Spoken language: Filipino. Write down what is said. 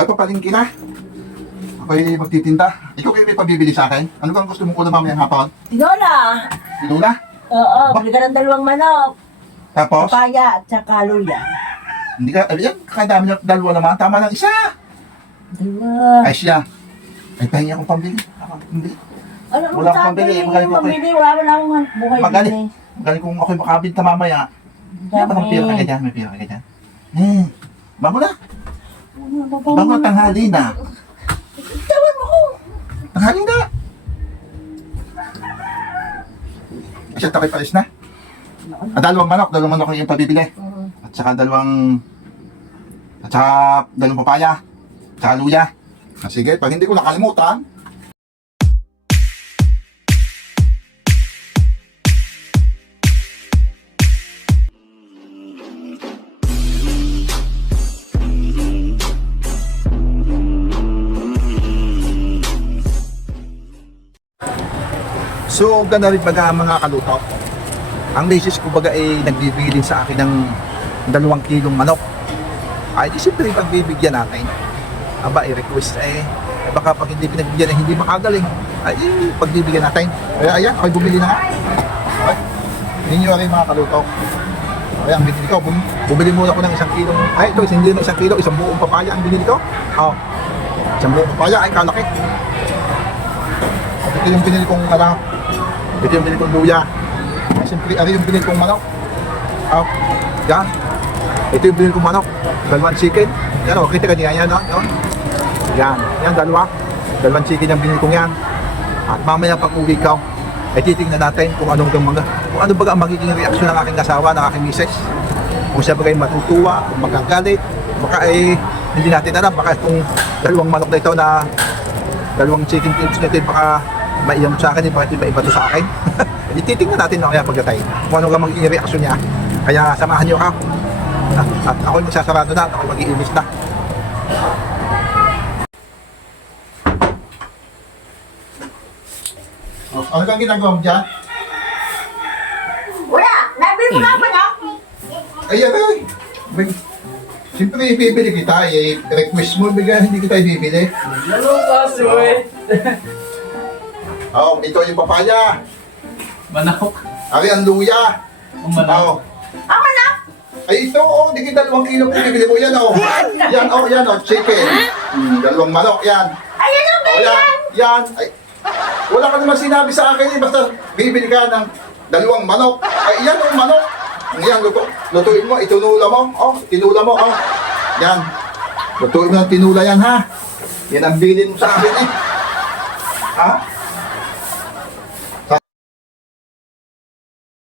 Ay, papalingki na. Ako'y magtitinda. Ikaw kayo may pabibili sa akin? Ano bang gusto mong ulam mamayang hapon? Tinola! Lula? Oo, bili ka ng 2 manok. Tapos? Papaya at saka luya. Hindi ka, yan, kakadami niya, 2 naman. Tama lang, isa. 2. Ay, siya. Ay, pahingi akong pambili. Ako, pambili. Ano Wala akong pambili, magaling ko pambili? Wala akong buhay Magaling. din Magaling kung ako'y makabinta mamaya. Kaya ba ng pira ka dyan? May pira ka dyan? Bango na. Bango, tanghali na. Tawan mo ko! Tanghali na. Siya, takay palis na. 2 manok ang iyong pabibili. At saka 2 papaya. At saka luya. Sige, pag hindi ko nakalimutan. So, ganda rin baga mga kaluto. Ang misis ko baga ay nagbibilin sa akin ng 2 kilong manok. Ay, di siyempre pagbibigyan natin. Aba, i-request baka pag hindi pinagbigyan hindi makagaling. Ay, pagbibigyan natin. Kaya ayan, ako'y bumili na nga. Ay, hindi nyo rin mga kaluto. Kaya ang binili ko, bumili muna ko ng 1 kilong, ay ito, hindi na 1 kilo, 1 buong papaya ang binili ko. Oh, 1 buong papaya, ay kalaki. At ito yung binili kong ito yung binili kong luya. Siyempre, ano yung binili kong manok? Oh, yan. Ito yung binili kong manok. 2 chicken. Yan o, kita ka niya yan, no? Yan, yan, 2 chicken yung binili kong yan. At mamaya pag uwi ka, ay titignan natin kung ano ba ang magiging reaksyon ng aking asawa, ng aking misis. Kung siya bagay matutuwa, kung magagalit, baka hindi natin alam, baka itong 2 manok na ito na 2 chicken cubes na ito, baka maiyam sa akin, bakit iba-iba to sa akin. Ititingnan natin mamaya pagkatay kung ano ka magiging reaksyon niya. Kaya samahan niyo ako. At ako'y magsasarado na at ako'y mag-iimis na. Ano kang ginagawa mo dyan? Wala! Nabili mo na manok! Ayan ay! Siyempre ibibili kita, request mo, hindi kita ibibili. Ano ba, Soy? Oh, ito yung papaya. Manok. Ari ang luya. Ang manok. Oh. Ang manok! Ay ito, di kita 2 kilo kung bibili mo. Yan oh. Yan oh, chicken. 2 manok, yan. Ayan ang Oh, yan. Ay, wala ka naman sinabi sa akin basta bibili ka ng 2 manok. Ay, yan oh, manok. Yan, lutuin mo, itunula mo. Oh, tinula mo, oh. Yan. Lutuin mo ng tinula yan, ha. Yan ang bilin mo sa akin, Ha?